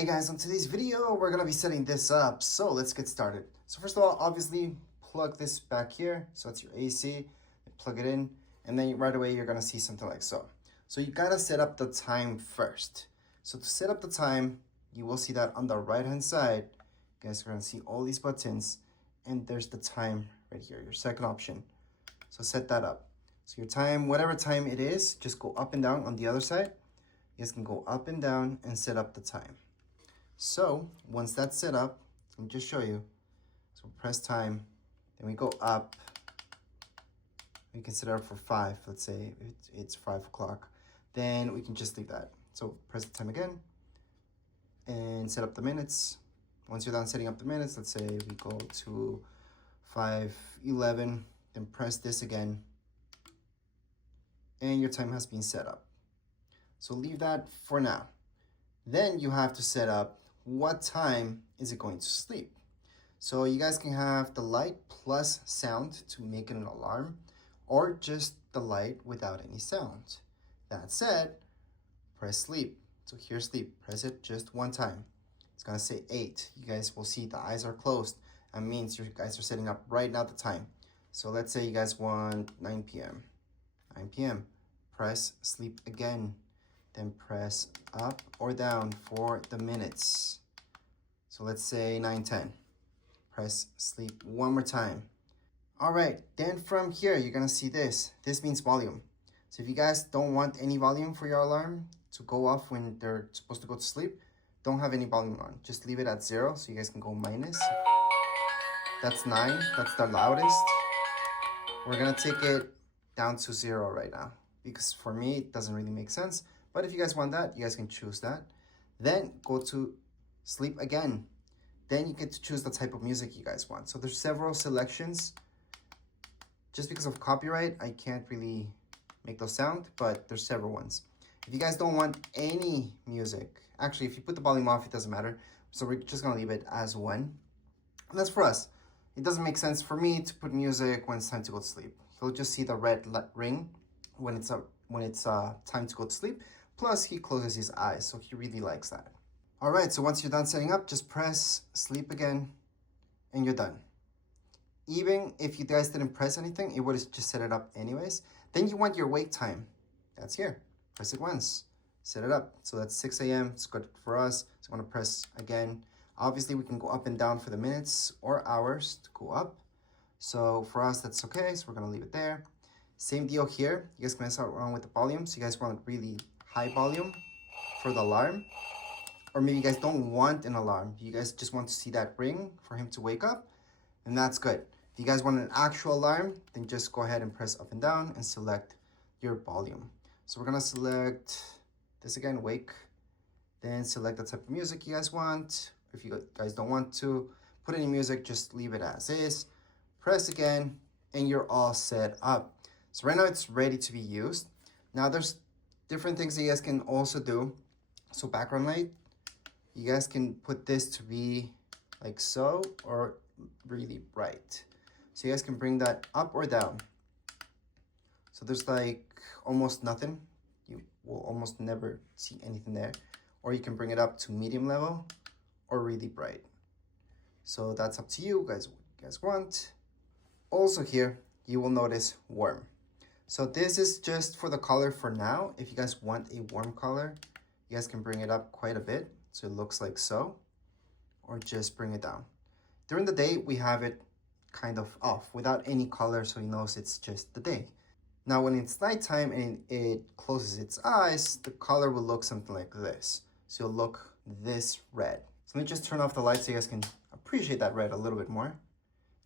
Hey guys, on today's video, we're gonna be setting this up. So let's get started. So first of all, obviously plug this back here. So it's your AC, plug it in, and then right away you're gonna see something like so. So you gotta set up the time first. So to set up the time, you will see that on the right-hand side, you guys are gonna see all these buttons, and there's the time right here, your second option. So set that up. So your time, whatever time it is, just go up and down on the other side. You guys can go up and down and set up the time. So once that's set up, let me just show you. So press time, then we go up. We can set it up for 5, let's say it's 5 o'clock. Then we can just leave that. So press the time again and set up the minutes. Once you're done setting up the minutes, let's say we go to 5:11, then press this again. And your time has been set up. So leave that for now. Then you have to set up what time is it going to sleep. So you guys can have the light plus sound to make it an alarm, or just the light without any sound. That said, press sleep. So here's sleep, press it just one time. It's gonna say 8. You guys will see the eyes are closed. That means you guys are setting up right now the time. So let's say you guys want 9 p.m. 9 p.m. Press sleep again. Then press up or down for the minutes. So let's say 9:10. Press sleep one more time. All right, then from here, you're gonna see this. This means volume. So if you guys don't want any volume for your alarm to go off when they're supposed to go to sleep, don't have any volume on. Just leave it at 0 so you guys can go minus. That's 9, that's the loudest. We're gonna take it down to 0 right now because for me, it doesn't really make sense. But if you guys want that, you guys can choose that. Then go to sleep again. Then you get to choose the type of music you guys want. So there's several selections. Just because of copyright, I can't really make those sound, but there's several ones. If you guys don't want any music, actually, if you put the volume off, it doesn't matter. So we're just gonna leave it as 1. And that's for us. It doesn't make sense for me to put music when it's time to go to sleep. He'll just see the red ring when it's time to go to sleep. Plus, he closes his eyes, so he really likes that. All right, so once you're done setting up, just press sleep again, and you're done. Even if you guys didn't press anything, it would have just set it up anyways. Then you want your wake time. That's here. Press it once. Set it up. So that's 6 a.m. It's good for us. So I'm going to press again. Obviously, we can go up and down for the minutes or hours to go up. So for us, that's okay. So we're going to leave it there. Same deal here. You guys can mess around with the volume. So you guys want really high volume for the alarm. Or maybe you guys don't want an alarm. You guys just want to see that ring for him to wake up. And that's good. If you guys want an actual alarm, then just go ahead and press up and down and select your volume. So we're going to select this again, wake. Then select the type of music you guys want. If you guys don't want to put any music, just leave it as is. Press again, and you're all set up. So right now it's ready to be used. Now there's different things that you guys can also do. So background light, you guys can put this to be like so or really bright. So you guys can bring that up or down. So there's like almost nothing. You will almost never see anything there. Or you can bring it up to medium level or really bright. So that's up to you guys, what you guys want. Also here, you will notice warm. So this is just for the color for now. If you guys want a warm color, you guys can bring it up quite a bit. So it looks like so, or just bring it down. During the day, we have it kind of off without any color. So he knows it's just the day. Now, when it's nighttime and it closes its eyes, the color will look something like this. So it'll look this red. So let me just turn off the light so you guys can appreciate that red a little bit more.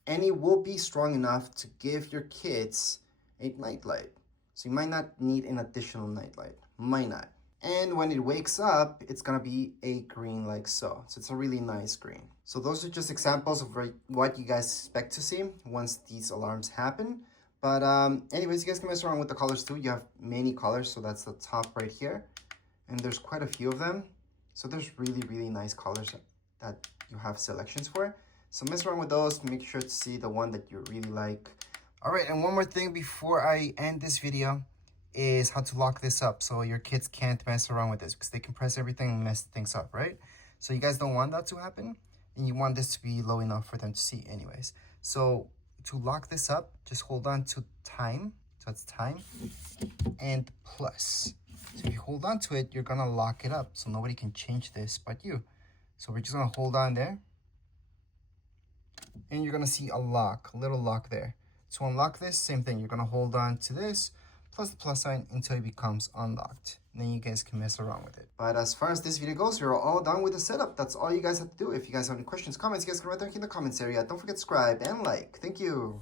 And it will be strong enough to give your kids a nightlight. So you might not need an additional nightlight, might not. And when it wakes up, it's gonna be a green like so. So it's a really nice green. So those are just examples of what you guys expect to see once these alarms happen. But anyways, you guys can mess around with the colors too. You have many colors, so that's the top right here. And there's quite a few of them. So there's really, really nice colors that you have selections for. So mess around with those, make sure to see the one that you really like. All right, and one more thing before I end this video is how to lock this up so your kids can't mess around with this because they can press everything and mess things up, right? So you guys don't want that to happen, and you want this to be low enough for them to see anyways. So to lock this up, just hold on to time, so it's time, and plus. So if you hold on to it, you're gonna lock it up, so nobody can change this but you. So we're just gonna hold on there, and you're gonna see a lock, a little lock there. To unlock this, same thing, you're gonna hold on to this, plus the plus sign until it becomes unlocked. And then you guys can mess around with it. But as far as this video goes, you're all done with the setup. That's all you guys have to do. If you guys have any questions, comments, you guys can write them in the comments area. Don't forget to subscribe and like. Thank you.